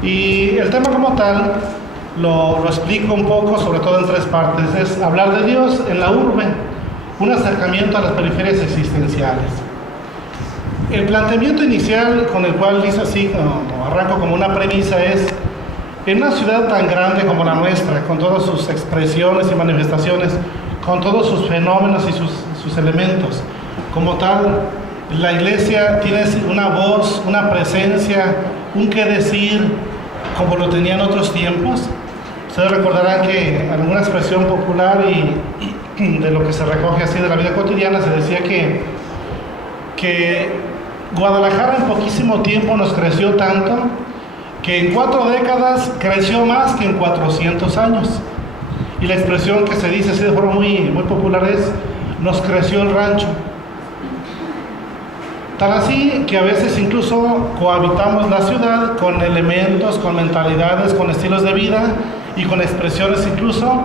Y el tema como tal lo explico un poco, sobre todo en tres partes. Es hablar de Dios en la urbe, un acercamiento a las periferias existenciales. El planteamiento inicial con el cual dice así, arranco como una premisa, es: en una ciudad tan grande como la nuestra, con todas sus expresiones y manifestaciones, con todos sus fenómenos y sus elementos, como tal, la iglesia tiene una voz, una presencia, un qué decir, como lo tenía en otros tiempos. Ustedes recordarán que alguna expresión popular y de lo que se recoge así de la vida cotidiana, se decía que Guadalajara en poquísimo tiempo nos creció tanto que en 4 décadas creció más que en 400 años. Y la expresión que se dice así de forma muy popular es: nos creció el rancho. Tan así que a veces incluso cohabitamos la ciudad con elementos, con mentalidades, con estilos de vida y con expresiones incluso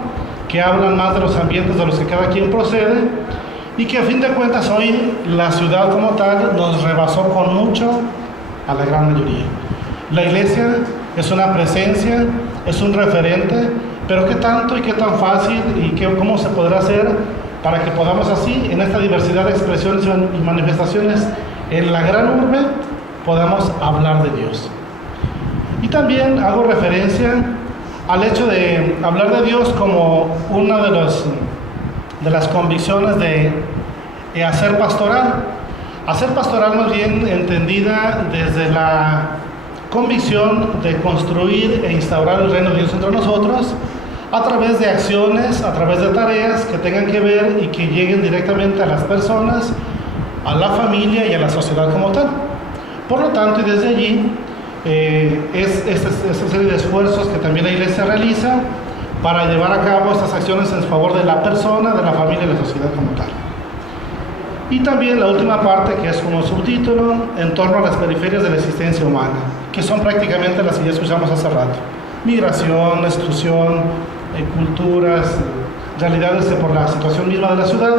que hablan más de los ambientes de los que cada quien procede, y que a fin de cuentas hoy la ciudad como tal nos rebasó con mucho a la gran mayoría. La iglesia es una presencia, es un referente, pero ¿qué tanto y qué tan fácil y cómo se podrá hacer para que podamos así, en esta diversidad de expresiones y manifestaciones en la gran urbe, podamos hablar de Dios? Y también hago referencia al hecho de hablar de Dios como una de las convicciones de hacer pastoral. Hacer pastoral más bien entendida desde la convicción de construir e instaurar el reino de Dios entre nosotros a través de acciones, a través de tareas que tengan que ver y que lleguen directamente a las personas, a la familia y a la sociedad como tal. Por lo tanto, y desde allí, es esta serie de esfuerzos que también la iglesia realiza para llevar a cabo estas acciones en favor de la persona, de la familia y de la sociedad como tal. Y también la última parte, que es como subtítulo, en torno a las periferias de la existencia humana, que son prácticamente las que ya escuchamos hace rato: migración, exclusión, culturas, realidades que por la situación misma de la ciudad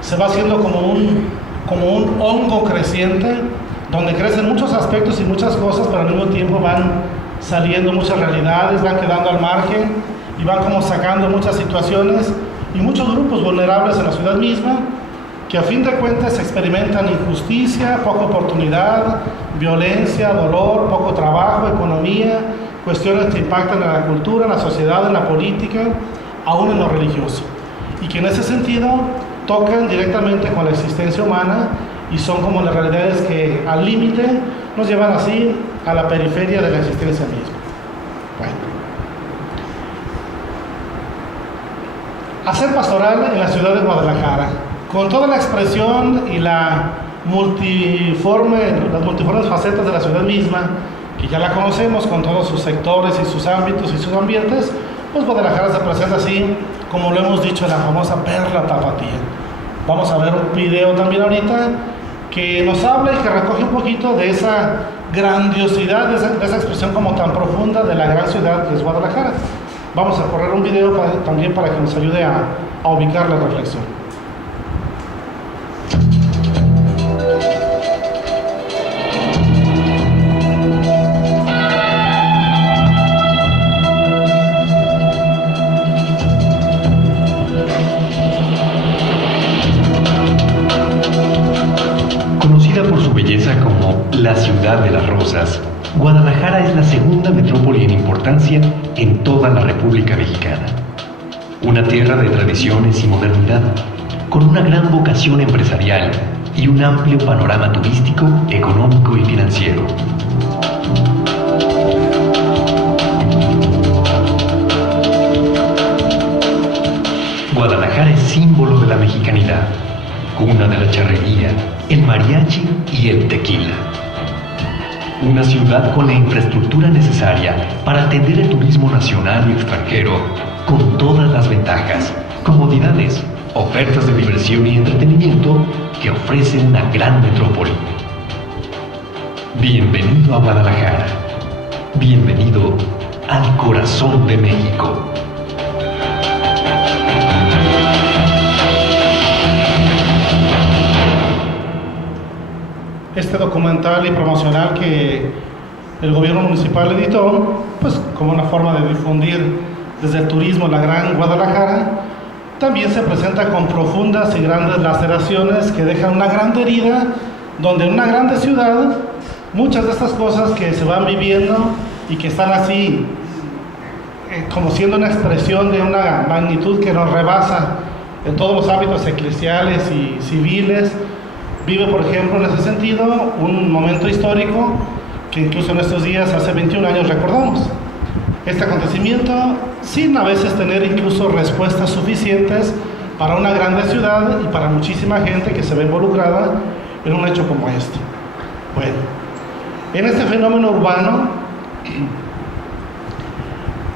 se va haciendo como un hongo creciente, donde crecen muchos aspectos y muchas cosas, pero al mismo tiempo van saliendo muchas realidades, van quedando al margen y van como sacando muchas situaciones y muchos grupos vulnerables en la ciudad misma, que a fin de cuentas experimentan injusticia, poca oportunidad, violencia, dolor, poco trabajo, economía, cuestiones que impactan en la cultura, en la sociedad, en la política, aún en lo religioso, y que en ese sentido tocan directamente con la existencia humana y son como las realidades que al límite nos llevan así a la periferia de la existencia misma. Bueno. Hacer pastoral en la ciudad de Guadalajara, con toda la expresión y las multiformes facetas de la ciudad misma, que ya la conocemos con todos sus sectores y sus ámbitos y sus ambientes, pues Guadalajara se presenta así, como lo hemos dicho, la famosa perla tapatía. Vamos a ver un video también ahorita que nos habla y que recoge un poquito de esa grandiosidad, de esa expresión como tan profunda de la gran ciudad que es Guadalajara. Vamos a correr un video también para que nos ayude a ubicar la reflexión. Como la ciudad de las rosas, Guadalajara es la segunda metrópoli en importancia en toda la República Mexicana. Una tierra de tradiciones y modernidad, con una gran vocación empresarial y un amplio panorama turístico, económico y financiero. Guadalajara es símbolo de la mexicanidad, cuna de la charrería, el mariachi y el tequila. Una ciudad con la infraestructura necesaria para atender el turismo nacional y extranjero, con todas las ventajas, comodidades, ofertas de diversión y entretenimiento que ofrece una gran metrópoli. Bienvenido a Guadalajara. Bienvenido al corazón de México. este documental y promocional que el gobierno municipal editó, pues como una forma de difundir desde el turismo la gran Guadalajara, también se presenta con profundas y grandes laceraciones que dejan una gran herida, donde en una grande ciudad muchas de estas cosas que se van viviendo y que están así como siendo una expresión de una magnitud que nos rebasa en todos los ámbitos eclesiales y civiles, vive por ejemplo en ese sentido un momento histórico que incluso en estos días, hace 21 años, recordamos. Este acontecimiento sin a veces tener incluso respuestas suficientes para una grande ciudad y para muchísima gente que se ve involucrada en un hecho como este. Bueno, en este fenómeno urbano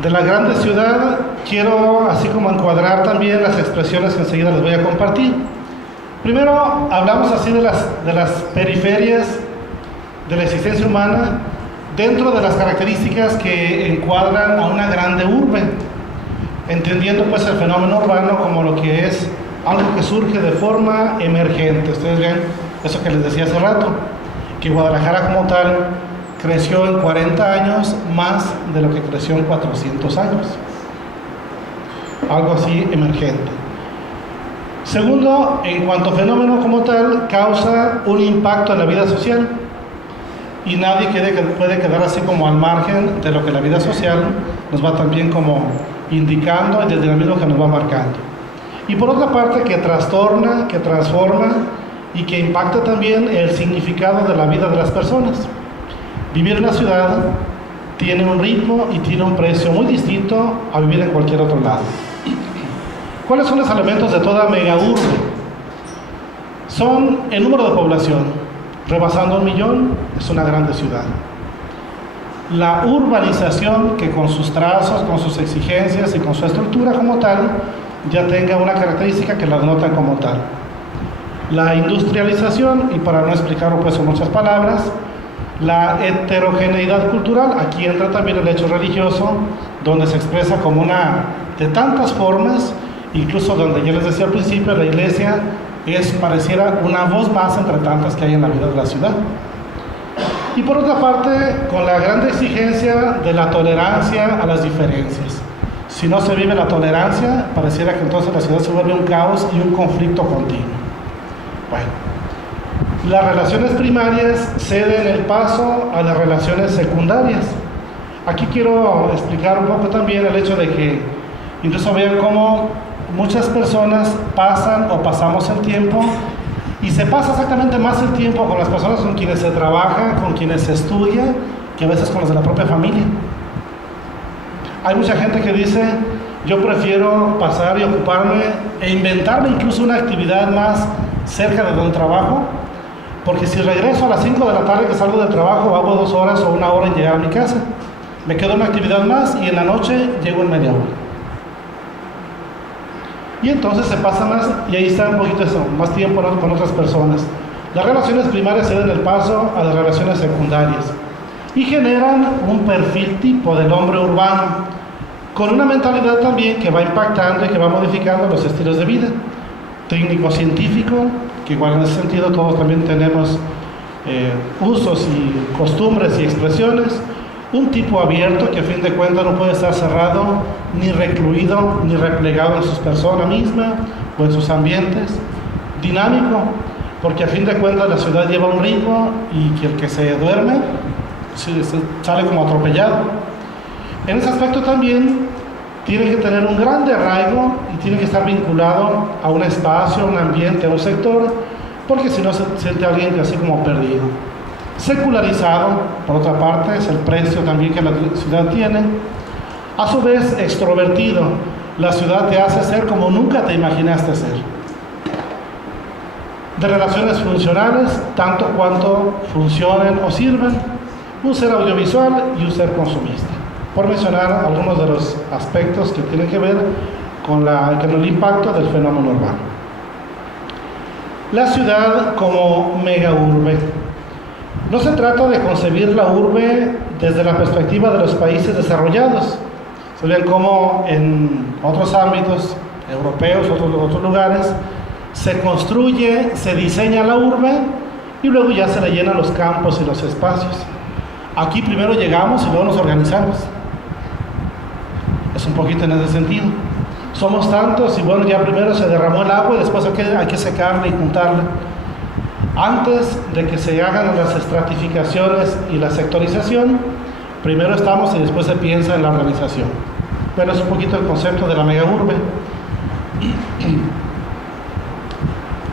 de la grande ciudad quiero así como encuadrar también las expresiones que enseguida les voy a compartir. Primero hablamos así de las periferias de la existencia humana dentro de las características que encuadran a una grande urbe, entendiendo pues el fenómeno urbano como lo que es algo que surge de forma emergente. Ustedes ven eso que les decía hace rato, que Guadalajara como tal creció en 40 años más de lo que creció en 400 años. Algo así emergente. Segundo, en cuanto a fenómeno como tal, causa un impacto en la vida social. Y nadie puede quedar así como al margen de lo que la vida social nos va también como indicando y del dinamismo que nos va marcando. Y por otra parte, que trastorna, que transforma y que impacta también el significado de la vida de las personas. Vivir en la ciudad tiene un ritmo y tiene un precio muy distinto a vivir en cualquier otro lado. ¿Cuáles son los elementos de toda megaurbe? Son el número de población. Rebasando 1 millón, es una grande ciudad. La urbanización, que con sus trazos, con sus exigencias y con su estructura como tal, ya tenga una característica que la denotan como tal. La industrialización, y para no explicarlo pues en muchas palabras, la heterogeneidad cultural. Aquí entra también el hecho religioso, donde se expresa como una de tantas formas, incluso donde ya les decía al principio, la iglesia pareciera una voz más entre tantas que hay en la vida de la ciudad. Y por otra parte, con la gran exigencia de la tolerancia a las diferencias. Si no se vive la tolerancia, pareciera que entonces la ciudad se vuelve un caos y un conflicto continuo. Bueno, las relaciones primarias ceden el paso a las relaciones secundarias. Aquí quiero explicar un poco también el hecho de que incluso vean cómo muchas personas pasan o pasamos el tiempo y se pasa exactamente más el tiempo con las personas con quienes se trabaja, con quienes se estudia, que a veces con los de la propia familia. Hay mucha gente que dice, yo prefiero pasar y ocuparme e inventarme incluso una actividad más cerca de donde trabajo, porque si regreso a las 5 de la tarde que salgo del trabajo, hago 2 horas o 1 hora en llegar a mi casa. Me quedo una actividad más y en la noche llego en media hora. Y entonces se pasa más, y ahí está un poquito eso, más tiempo con otras personas. Las relaciones primarias ceden el paso a las relaciones secundarias y generan un perfil tipo del hombre urbano, con una mentalidad también que va impactando y que va modificando los estilos de vida. Técnico-científico, que igual en ese sentido todos también tenemos usos y costumbres y expresiones. Un tipo abierto que a fin de cuentas no puede estar cerrado, ni recluido, ni replegado en su persona misma o en sus ambientes. Dinámico, porque a fin de cuentas la ciudad lleva un ritmo y que el que se duerme sale como atropellado. En ese aspecto también tiene que tener un grande arraigo y tiene que estar vinculado a un espacio, a un ambiente, a un sector, porque si no se siente alguien así como perdido. Secularizado, por otra parte, es el precio también que la ciudad tiene. A su vez, extrovertido, la ciudad te hace ser como nunca te imaginaste ser. De relaciones funcionales, tanto cuanto funcionen o sirven, un ser audiovisual y un ser consumista, por mencionar algunos de los aspectos que tienen que ver con el impacto del fenómeno urbano. La ciudad como megaurbe. No se trata de concebir la urbe desde la perspectiva de los países desarrollados. Se ven como en otros ámbitos europeos, otros lugares, se construye, se diseña la urbe y luego ya se le llenan los campos y los espacios. Aquí primero llegamos y luego nos organizamos. Es un poquito en ese sentido. Somos tantos y bueno, ya primero se derramó el agua y después hay que secarla y juntarla. Antes de que se hagan las estratificaciones y la sectorización, primero estamos y después se piensa en la organización. Bueno, es un poquito el concepto de la megaurbe.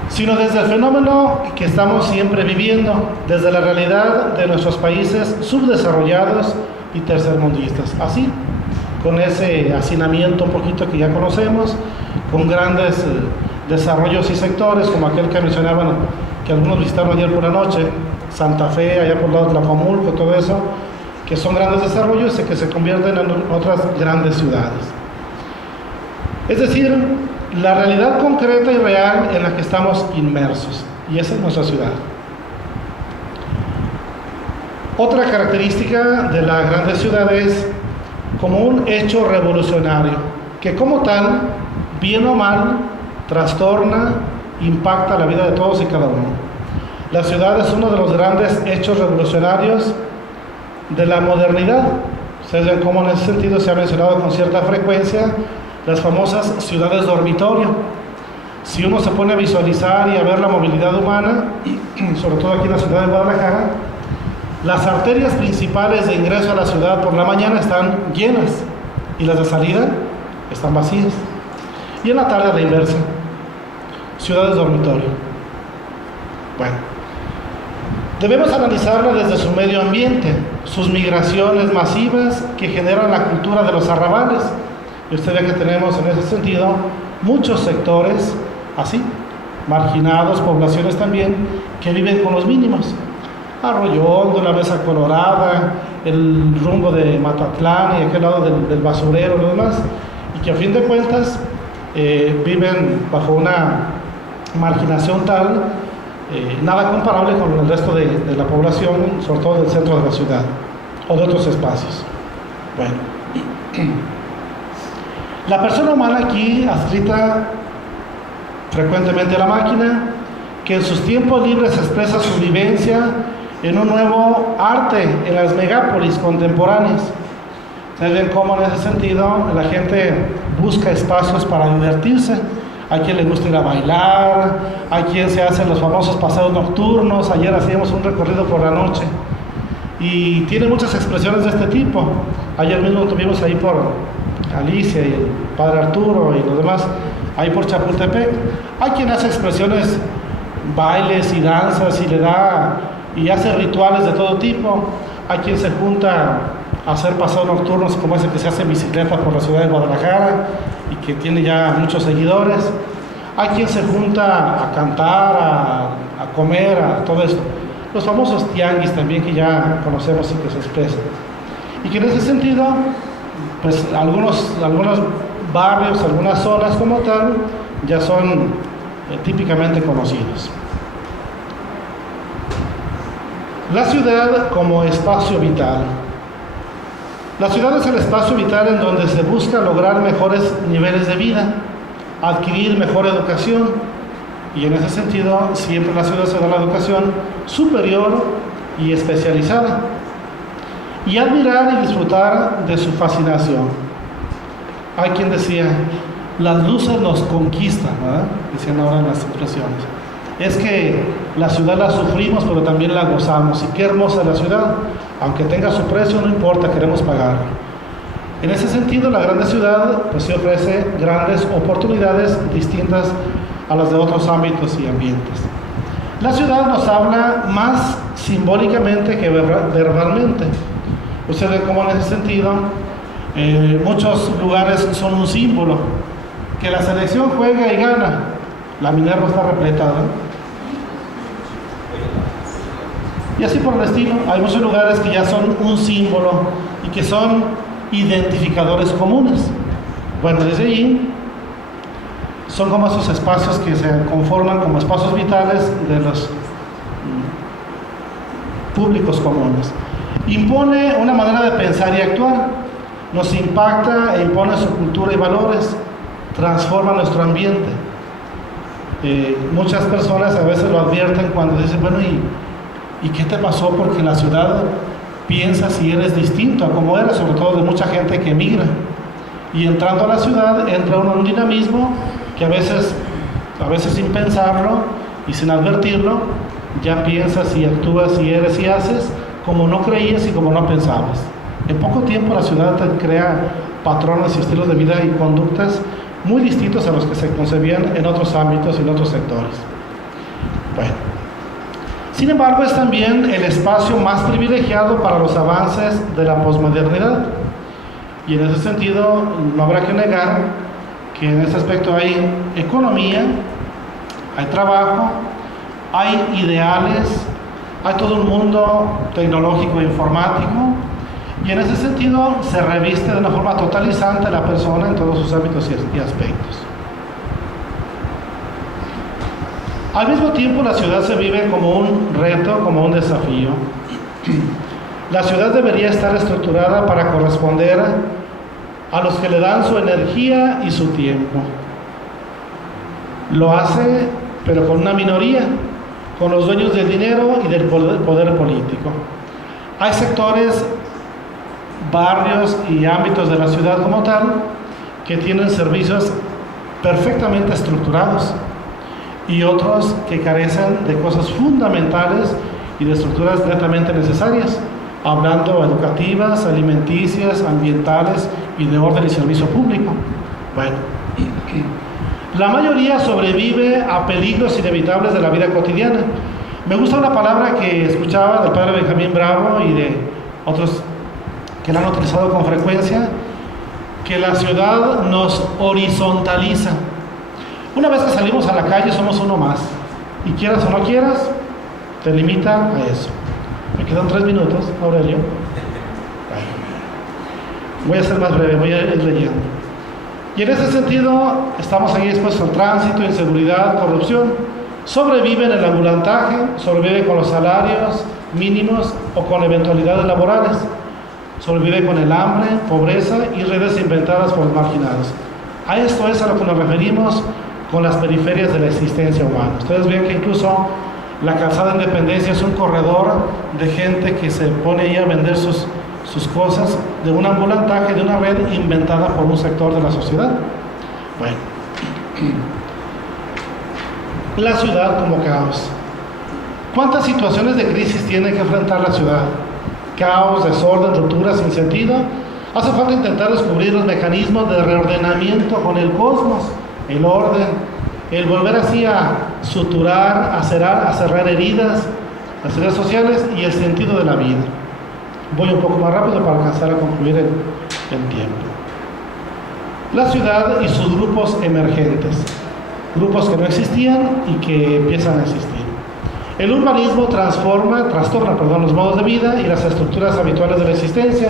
Sino desde el fenómeno que estamos siempre viviendo, desde la realidad de nuestros países subdesarrollados y tercermundistas. Así, con ese hacinamiento un poquito que ya conocemos, con grandes desarrollos y sectores, como aquel que mencionaban, que algunos visitaron ayer por la noche, Santa Fe, allá por el lado de Tlajomulco, todo eso, que son grandes desarrollos y que se convierten en otras grandes ciudades. Es decir, la realidad concreta y real en la que estamos inmersos, y esa es nuestra ciudad. Otra característica de las grandes ciudades como un hecho revolucionario, que como tal, bien o mal, trastorna, impacta la vida de todos y cada uno. La ciudad es uno de los grandes hechos revolucionarios de la modernidad. Ustedes ven cómo en ese sentido se ha mencionado con cierta frecuencia las famosas ciudades dormitorio. Si uno se pone a visualizar y a ver la movilidad humana, sobre todo aquí en la ciudad de Guadalajara, las arterias principales de ingreso a la ciudad por la mañana están llenas y las de salida están vacías. Y en la tarde a la inversa, ciudades dormitorio. Bueno, debemos analizarla desde su medio ambiente, sus migraciones masivas que generan la cultura de los arrabales. Y usted ve que tenemos en ese sentido muchos sectores así, marginados, poblaciones también, que viven con los mínimos. Arroyo Hondo, la Mesa Colorada, el rumbo de Matatlán y aquel lado del basurero y lo demás, y que a fin de cuentas viven bajo una marginación tal, nada comparable con el resto de la población, sobre todo del centro de la ciudad o de otros espacios. Bueno, la persona humana aquí adscrita frecuentemente a la máquina, que en sus tiempos libres expresa su vivencia en un nuevo arte en las megápolis contemporáneas. Ustedes ven cómo en ese sentido la gente busca espacios para divertirse. Hay quien le gusta ir a bailar, hay quien se hace los famosos paseos nocturnos. Ayer hacíamos un recorrido por la noche y tiene muchas expresiones de este tipo. Ayer mismo tuvimos ahí por Alicia y el padre Arturo y los demás, ahí por Chapultepec. Hay quien hace expresiones, bailes y danzas y le da y hace rituales de todo tipo. Hay quien se junta a hacer paseos nocturnos como ese que se hace en bicicleta por la ciudad de Guadalajara y que tiene ya muchos seguidores. Hay quien se junta a cantar, a comer, a todo esto. Los famosos tianguis también que ya conocemos y que se expresan. Y que en ese sentido, pues algunos barrios, algunas zonas como tal, ya son típicamente conocidos. La ciudad como espacio vital. La ciudad es el espacio vital en donde se busca lograr mejores niveles de vida, adquirir mejor educación, y en ese sentido siempre en la ciudad se da la educación superior y especializada, y admirar y disfrutar de su fascinación. Hay quien decía, las luces nos conquistan, ¿verdad? Decían ahora en las expresiones. Es que la ciudad la sufrimos, pero también la gozamos. Y qué hermosa es la ciudad. Aunque tenga su precio, no importa, queremos pagar. En ese sentido, la grande ciudad pues sí ofrece grandes oportunidades distintas a las de otros ámbitos y ambientes. La ciudad nos habla más simbólicamente que verbalmente. Ustedes ven cómo en ese sentido muchos lugares son un símbolo. Que la selección juega y gana. La Minerva está repleta, ¿no? Y así por el estilo, hay muchos lugares que ya son un símbolo y que son identificadores comunes. Bueno, desde ahí son como esos espacios que se conforman como espacios vitales de los públicos comunes. Impone una manera de pensar y actuar, nos impacta e impone su cultura y valores, transforma nuestro ambiente. Muchas personas a veces lo advierten cuando dicen, bueno, ¿y qué te pasó? Porque en la ciudad piensas si eres distinto a como eres, sobre todo de mucha gente que emigra. Y entrando a la ciudad entra uno en un dinamismo que a veces sin pensarlo y sin advertirlo, ya piensas y actúas y eres y haces como no creías y como no pensabas. En poco tiempo la ciudad te crea patrones y estilos de vida y conductas muy distintos a los que se concebían en otros ámbitos y en otros sectores. Bueno, sin embargo, es también el espacio más privilegiado para los avances de la posmodernidad. Y en ese sentido, no habrá que negar que en ese aspecto hay economía, hay trabajo, hay ideales, hay todo un mundo tecnológico e informático, y en ese sentido se reviste de una forma totalizante la persona en todos sus ámbitos y aspectos. Al mismo tiempo, la ciudad se vive como un reto, como un desafío. La ciudad debería estar estructurada para corresponder a los que le dan su energía y su tiempo. Lo hace, pero con una minoría, con los dueños del dinero y del poder político. Hay sectores, barrios y ámbitos de la ciudad como tal que tienen servicios perfectamente estructurados y otros que carecen de cosas fundamentales y de estructuras netamente necesarias, hablando educativas, alimenticias, ambientales y de orden y servicio público. Bueno, la mayoría sobrevive a peligros inevitables de la vida cotidiana. Me gusta una palabra que escuchaba del padre Benjamín Bravo y de otros que la han utilizado con frecuencia, que la ciudad nos horizontaliza. Una vez que salimos a la calle somos uno más, y quieras o no quieras, te limita a eso. Me quedan 3 minutos, Aurelio. Voy a ser más breve, voy a ir leyendo. Y en ese sentido, estamos ahí expuestos al tránsito, inseguridad, corrupción. Sobrevive en el ambulantaje, sobrevive con los salarios mínimos o con eventualidades laborales. Sobrevive con el hambre, pobreza y redes inventadas por los marginados. A esto es a lo que nos referimos con las periferias de la existencia humana. Ustedes ven que incluso la calzada Independencia es un corredor de gente que se pone ahí a vender sus cosas de un ambulantaje, de una red inventada por un sector de la sociedad. Bueno, la ciudad como caos. ¿Cuántas situaciones de crisis tiene que enfrentar la ciudad? Caos, desorden, rupturas sin sentido. Hace falta intentar descubrir los mecanismos de reordenamiento con el cosmos, el orden, el volver así a suturar, a cerrar heridas, las heridas sociales y el sentido de la vida. Voy un poco más rápido para alcanzar a concluir el tiempo. La ciudad y sus grupos emergentes, grupos que no existían y que empiezan a existir. El urbanismo trastorna los modos de vida y las estructuras habituales de la existencia.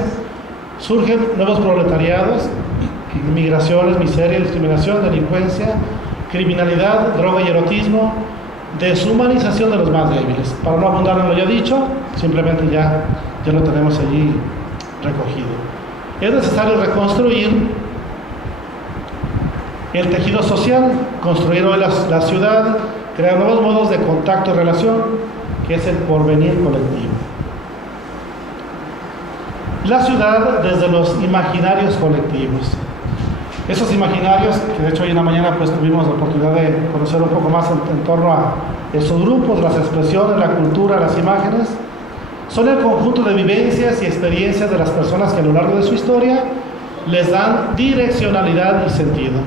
Surgen nuevos proletariados, migraciones, miseria, discriminación, delincuencia, criminalidad, droga y erotismo, deshumanización de los más débiles. Para no abundar en lo ya dicho, simplemente ya lo tenemos allí recogido. Es necesario reconstruir el tejido social, construir hoy la ciudad, crear nuevos modos de contacto y relación, que es el porvenir colectivo. La ciudad desde los imaginarios colectivos. Esos imaginarios, que de hecho hoy en la mañana pues tuvimos la oportunidad de conocer un poco más en torno a esos grupos, las expresiones, la cultura, las imágenes, son el conjunto de vivencias y experiencias de las personas que a lo largo de su historia les dan direccionalidad y sentido.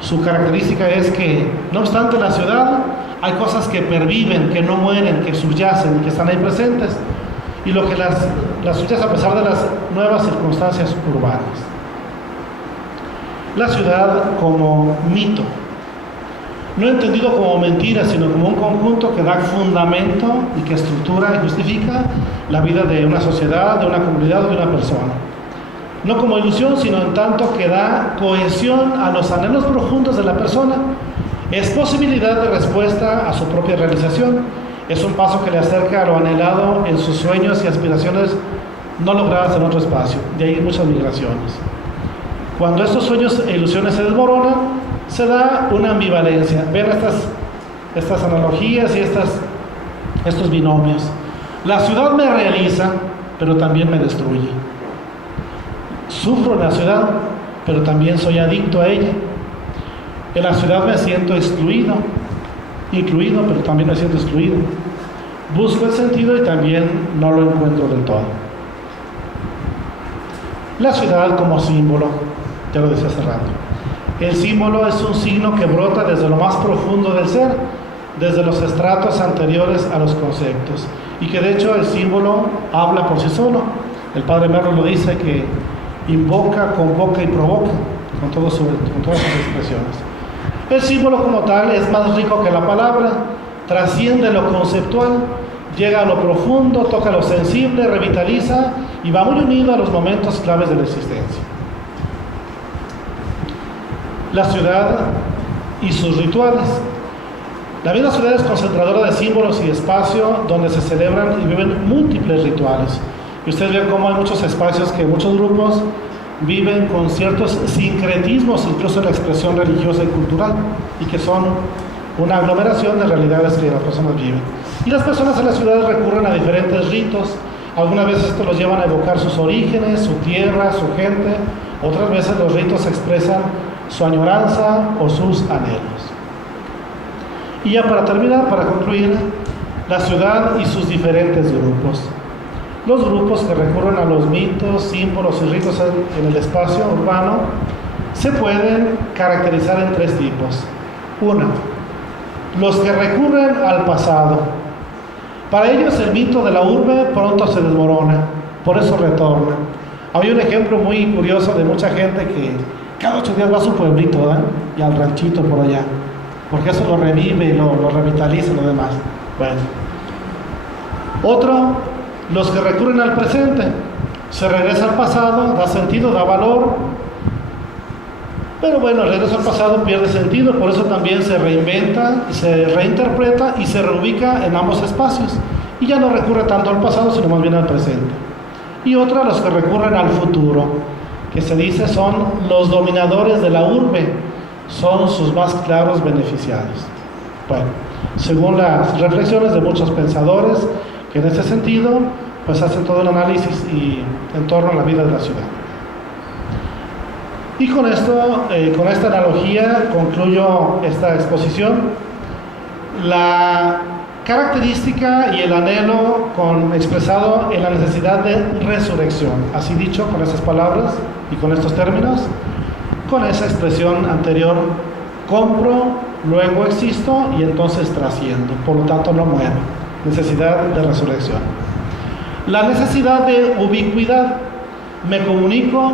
Su característica es que, no obstante en la ciudad, hay cosas que perviven, que no mueren, que subyacen, que están ahí presentes, y lo que las subyace a pesar de las nuevas circunstancias urbanas. La ciudad como mito, no entendido como mentira, sino como un conjunto que da fundamento y que estructura y justifica la vida de una sociedad, de una comunidad o de una persona. No como ilusión, sino en tanto que da cohesión a los anhelos profundos de la persona. Es posibilidad de respuesta a su propia realización. Es un paso que le acerca a lo anhelado en sus sueños y aspiraciones no logradas en otro espacio. De ahí muchas migraciones. Cuando estos sueños e ilusiones se desmoronan, se da una ambivalencia. Vean estas analogías y estos binomios. La ciudad me realiza, pero también me destruye. Sufro en la ciudad, pero también soy adicto a ella. En la ciudad me siento excluido, incluido, pero también me siento excluido. Busco el sentido y también no lo encuentro del todo. La ciudad como símbolo, ya lo decía hace rato. El símbolo es un signo que brota desde lo más profundo del ser, desde los estratos anteriores a los conceptos, y que de hecho el símbolo habla por sí solo. El padre Merlo lo dice, que invoca, convoca y provoca con todas sus expresiones. El símbolo como tal es más rico que la palabra, trasciende lo conceptual, llega a lo profundo, toca lo sensible, revitaliza y va muy unido a los momentos claves de la existencia. La ciudad y sus rituales. La misma ciudad es concentradora de símbolos y espacio donde se celebran y viven múltiples rituales. Y ustedes ven cómo hay muchos espacios que muchos grupos viven con ciertos sincretismos, incluso en la expresión religiosa y cultural, y que son una aglomeración de realidades que las personas viven. Y las personas en las ciudades recurren a diferentes ritos. Algunas veces esto los llevan a evocar sus orígenes, su tierra, su gente. Otras veces los ritos expresan su añoranza o sus anhelos. Y ya para terminar, para concluir, la ciudad y sus diferentes grupos. Los grupos que recurren a los mitos, símbolos y ritos en el espacio urbano se pueden caracterizar en tres tipos. Una, los que recurren al pasado. Para ellos el mito de la urbe pronto se desmorona, por eso retorna. Había un ejemplo muy curioso de mucha gente que cada 8 días va a su pueblito, ¿verdad? Y al ranchito por allá, porque eso lo revive y lo revitaliza y lo demás. Bueno. Otro, los que recurren al presente. Se regresa al pasado, da sentido, da valor. Pero bueno, el regreso al pasado pierde sentido, por eso también se reinventa, se reinterpreta y se reubica en ambos espacios. Y ya no recurre tanto al pasado, sino más bien al presente. Y otra, los que recurren al futuro, que se dice son los dominadores de la urbe, son sus más claros beneficiarios. Bueno, según las reflexiones de muchos pensadores, que en ese sentido, pues hacen todo el análisis y en torno a la vida de la ciudad. Y con esto, con esta analogía, concluyo esta exposición. La característica y el anhelo expresado en la necesidad de resurrección, así dicho, con esas palabras y con estos términos, con esa expresión anterior: compro, luego existo y entonces trasciendo, por lo tanto no muero. Necesidad de resurrección. La necesidad de ubicuidad: me comunico,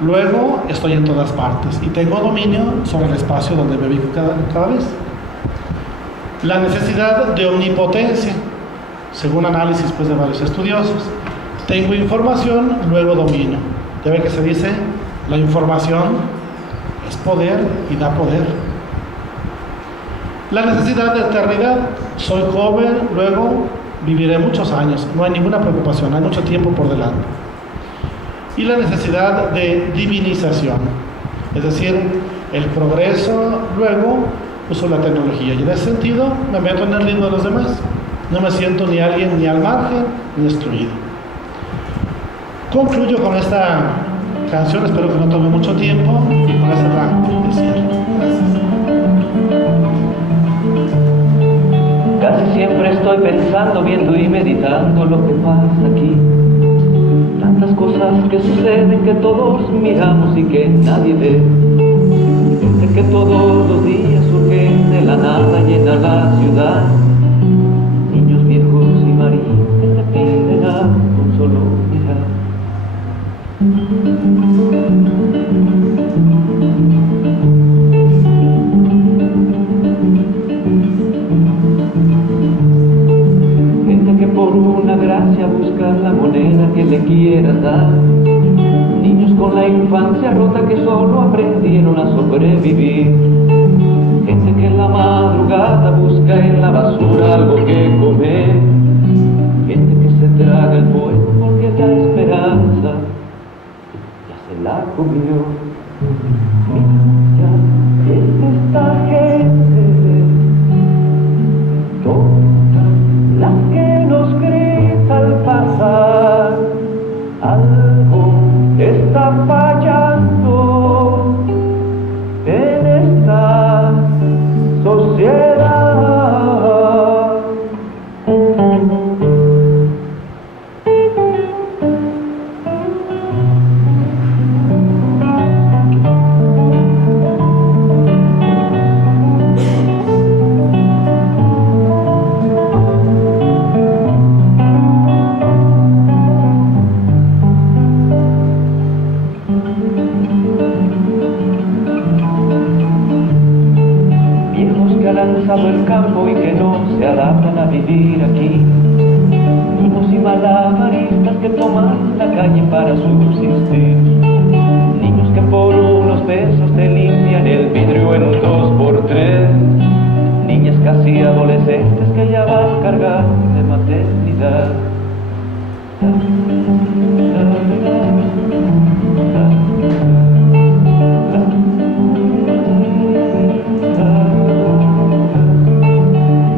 luego estoy en todas partes y tengo dominio sobre el espacio donde me ubico cada vez. La necesidad de omnipotencia, según análisis pues, de varios estudiosos: tengo información, luego domino. Ya ven que se dice, la información es poder y da poder. La necesidad de eternidad: soy joven, luego viviré muchos años, no hay ninguna preocupación, hay mucho tiempo por delante. Y la necesidad de divinización, es decir, el progreso, luego uso la tecnología, y en ese sentido me meto en el ritmo de los demás, no me siento ni alguien ni al margen ni excluido. Concluyo con esta canción, espero que no tome mucho tiempo, y con esta la cierro. Gracias. Casi siempre estoy pensando, viendo y meditando lo que pasa aquí. Tantas cosas que suceden, que todos miramos y que nadie ve. Gente que todos los días surge de la nada, llena la ciudad. Niños viejos y marinos que te piden a un solo mirar. Por una gracia buscar la moneda que le quieras dar. Niños con la infancia rota que solo aprendieron a sobrevivir. Gente que en la madrugada busca en la basura algo que comer. Gente que se traga el fuego porque la esperanza ya se la comió. Mira, ya es esta gente cansado el campo y que no se adaptan a vivir aquí. Niños y malabaristas que toman la calle para subsistir. Niños que por unos pesos te limpian el vidrio en un 2x3. Niñas casi adolescentes que ya van cargadas de maternidad.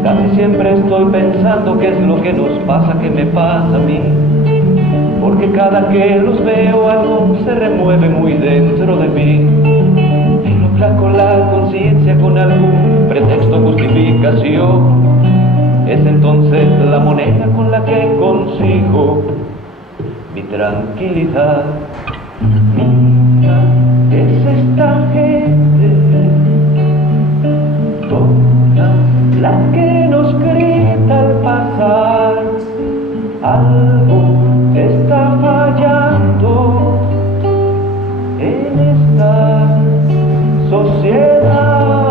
Casi siempre estoy pensando qué es lo que nos pasa, qué me pasa a mí. Porque cada que los veo algo se remueve muy dentro de mí. Y lo flaco la conciencia con algún pretexto o justificación. Es entonces la moneda con la que consigo mi tranquilidad. Mira, es esta gente toda la que nos grita al pasar. Algo está fallando en esta sociedad.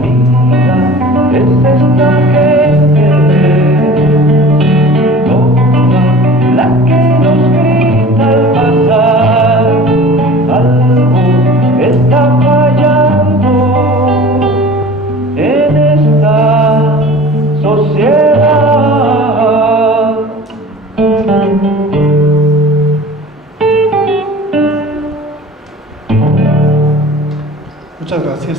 Mira, es esta gente toda la que nos grita al pasar. Algo está fallando en esta sociedad. Muchas gracias.